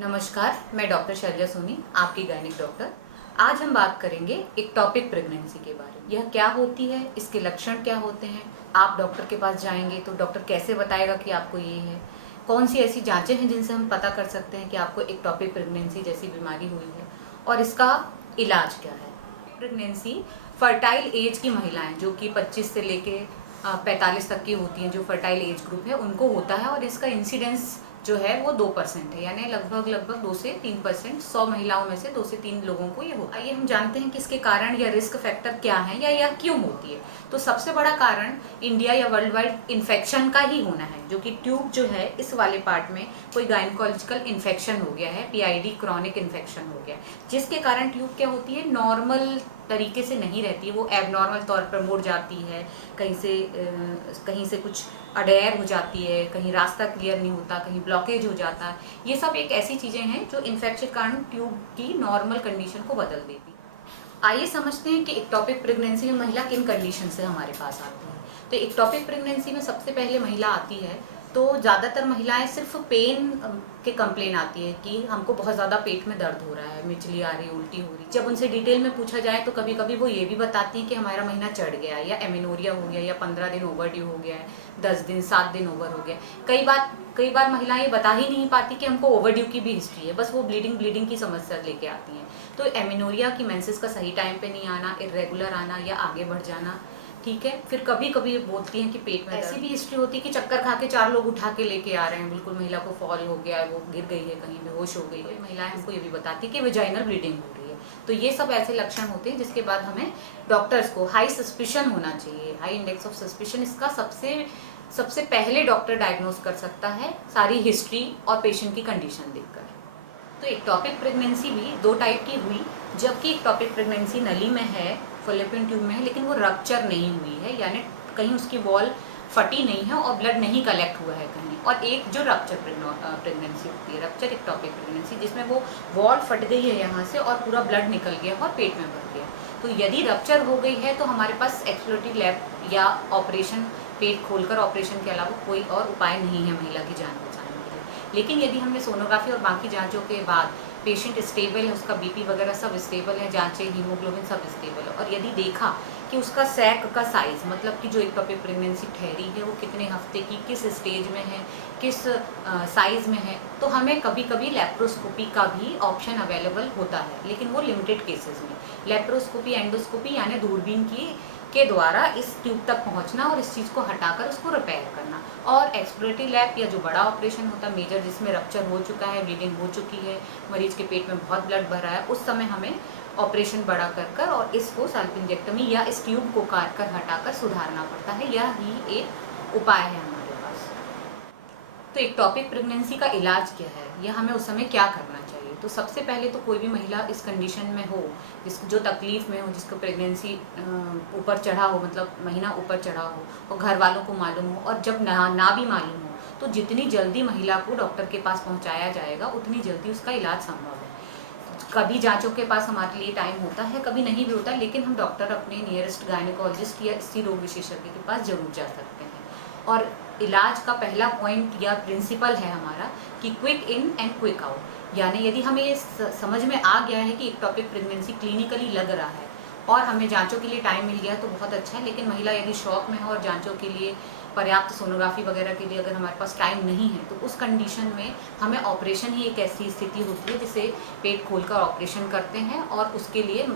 नमस्कार, मैं डॉक्टर शैलजा सोनी, आपकी गायनिक डॉक्टर। आज हम बात करेंगे एक्टोपिक प्रेगनेंसी के बारे में। यह क्या होती है, इसके लक्षण क्या होते हैं, आप डॉक्टर के पास जाएंगे तो डॉक्टर कैसे बताएगा कि आपको ये है, कौन सी ऐसी जांचें हैं जिनसे हम पता कर सकते हैं कि आपको एक्टोपिक प्रेगनेंसी जैसी बीमारी हुई है, और इसका इलाज क्या है। प्रेगनेंसी फर्टाइल एज की महिलाएं जो कि 25 से लेके 45 तक की होती हैं, जो फर्टाइल एज ग्रुप है उनको होता है, और इसका इंसिडेंस जो है वो 2% है, यानी लगभग 2 से 3%। 100 महिलाओं में से 2 से 3 लोगों को ये होता है। आइए हम जानते हैं कि इसके कारण या रिस्क फैक्टर क्या है या यह क्यों होती है। तो सबसे बड़ा कारण इंडिया या वर्ल्ड वाइड इन्फेक्शन का ही होना है, जो कि ट्यूब जो है इस वाले पार्ट में कोई गायनिकोलॉजिकल इन्फेक्शन हो गया है, पीआईडी क्रॉनिक इन्फेक्शन हो गया है, जिसके कारण ट्यूब क्या होती है, नॉर्मल तरीके से नहीं रहती है, वो एबनॉर्मल तौर पर मुड़ जाती है, कहीं से कुछ अडेयर हो जाती है, कहीं रास्ता क्लियर नहीं होता, कहीं ब्लॉकेज हो जाता है। ये सब एक ऐसी चीज़ें हैं जो इन्फेक्शन के कारण ट्यूब की नॉर्मल कंडीशन को बदल देती। आइए समझते हैं कि एक्टोपिक प्रेगनेंसी में महिला किन कंडीशन से हमारे पास आती है। तो एक्टोपिक प्रेगनेंसी में सबसे पहले महिला आती है तो ज़्यादातर महिलाएं सिर्फ पेन के कंप्लेन आती है कि हमको बहुत ज़्यादा पेट में दर्द हो रहा है, मिचली आ रही, उल्टी हो रही। जब उनसे डिटेल में पूछा जाए तो कभी कभी वो ये भी बताती हैं कि हमारा महीना चढ़ गया है, या एमेनोरिया हो गया, या 15 दिन ओवरड्यू हो गया है, 10 दिन 7 दिन ओवर हो गया। कई बार महिलाएं ये बता ही नहीं पाती कि हमको ओवरड्यू की भी हिस्ट्री है, बस वो ब्लीडिंग की समस्या लेके आती हैं। तो एमेनोरिया की मेंसेस का सही टाइम पे नहीं आना, इरेगुलर आना या आगे बढ़ जाना, ठीक है। फिर कभी कभी बोलती हैं कि पेट में ऐसी भी हिस्ट्री होती है कि चक्कर खा के 4 लोग उठा के लेके आ रहे हैं, बिल्कुल महिला को फॉल हो गया है, वो गिर गई है, कहीं बेहोश हो गई है। महिलाएं हमको ये भी बताती है कि वेजाइनल ब्लीडिंग हो रही है। तो ये सब ऐसे लक्षण होते हैं जिसके बाद हमें डॉक्टर्स को हाई सस्पिशन होना चाहिए, हाई इंडेक्स ऑफ सस्पिशन। इसका सबसे पहले डॉक्टर डायग्नोस कर सकता है सारी हिस्ट्री और पेशेंट की कंडीशन देखकर। तो एक्टोपिक प्रेगनेंसी भी 2 टाइप की हुई, जबकि एक्टोपिक प्रेगनेंसी नली में है, फैलोपियन ट्यूब में है, लेकिन वो रप्चर नहीं हुई है, यानी कहीं उसकी वॉल फटी नहीं है और ब्लड नहीं कलेक्ट हुआ है कहीं। और एक जो रप्चर प्रेगनेंसी होती है, रप्चर एक्टोपिक प्रेगनेंसी, जिसमें वो वॉल फट गई है यहाँ से और पूरा ब्लड निकल गया और पेट में भर गया। तो यदि रप्चर हो गई है तो हमारे पास एक्सप्लोरेटरी लैब या ऑपरेशन, पेट खोलकर ऑपरेशन के अलावा कोई और उपाय नहीं है महिला की जान बचाने के लिए। लेकिन यदि हमने सोनोग्राफी और बाकी जांचों के बाद पेशेंट स्टेबल है, उसका बीपी वगैरह सब स्टेबल है, जांचें, हीमोग्लोबिन सब स्टेबल है, और यदि देखा कि उसका सैक का साइज़, मतलब कि जो एक्टोपिक प्रेगनेंसी ठहरी है वो कितने हफ्ते की, किस स्टेज में है, किस साइज़ में है, तो हमें कभी कभी लेप्रोस्कोपी का भी ऑप्शन अवेलेबल होता है, लेकिन वो लिमिटेड केसेस में। लेप्रोस्कोपी, एंडोस्कोपी यानी दूरबीन के द्वारा इस ट्यूब तक पहुंचना और इस चीज़ को हटाकर उसको रिपेयर करना। और एक्सप्लोरेटरी लैब या जो बड़ा ऑपरेशन होता है मेजर, जिसमें रप्चर हो चुका है, ब्लीडिंग हो चुकी है, मरीज के पेट में बहुत ब्लड भर रहा है, उस समय हमें ऑपरेशन बड़ा कर और इसको साल्पिंजेक्टमी या इस ट्यूब को काट कर हटाकर सुधारना पड़ता है। यह ही एक उपाय है हमारे पास। तो एक्टोपिक प्रेगनेंसी का इलाज क्या है, यह हमें उस समय क्या करना चाहिए। तो सबसे पहले तो कोई भी महिला इस कंडीशन में हो, जो तकलीफ में हो, जिसको प्रेगनेंसी ऊपर चढ़ा हो, मतलब महीना ऊपर चढ़ा हो, और घर वालों को मालूम हो, और जब ना भी मालूम हो तो जितनी जल्दी महिला को डॉक्टर के पास पहुंचाया जाएगा उतनी जल्दी उसका इलाज संभव है। कभी जांचों के पास हमारे लिए टाइम होता है, कभी नहीं भी होता, लेकिन हम डॉक्टर अपने नियरेस्ट गायनिकोलॉजिस्ट या स्त्री रोग विशेषज्ञ के पास जरूर जा सकते हैं। और इलाज का पहला पॉइंट या प्रिंसिपल है हमारा कि quick in and quick out, यानी यदि हमें ये समझ में आ गया है कि एक्टोपिक प्रेगनेंसी क्लिनिकली लग रहा है और हमें जांचों के लिए टाइम मिल गया तो बहुत अच्छा है। लेकिन महिला यदि शौक में है और जांचों के लिए, पर्याप्त सोनोग्राफी वगैरह के लिए अगर हमारे पास टाइम नहीं है, तो उस कंडीशन में हमें ऑपरेशन ही एक ऐसी स्थिति होती है जिसे पेट खोलकर ऑपरेशन करते हैं, और उसके लिए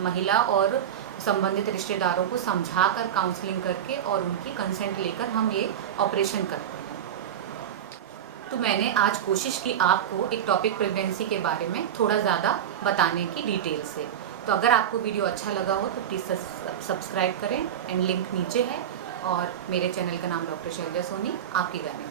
महिला और संबंधित रिश्तेदारों को समझाकर, काउंसलिंग करके और उनकी कंसेंट लेकर हम ये ऑपरेशन करते हैं। तो मैंने आज कोशिश की आपको एक्टोपिक प्रेगनेंसी के बारे में थोड़ा ज़्यादा बताने की डिटेल से। तो अगर आपको वीडियो अच्छा लगा हो तो प्लीज़ सब्सक्राइब करें, एंड लिंक नीचे है। और मेरे चैनल का नाम डॉक्टर शैलजा सोनी, आपकी गायनिक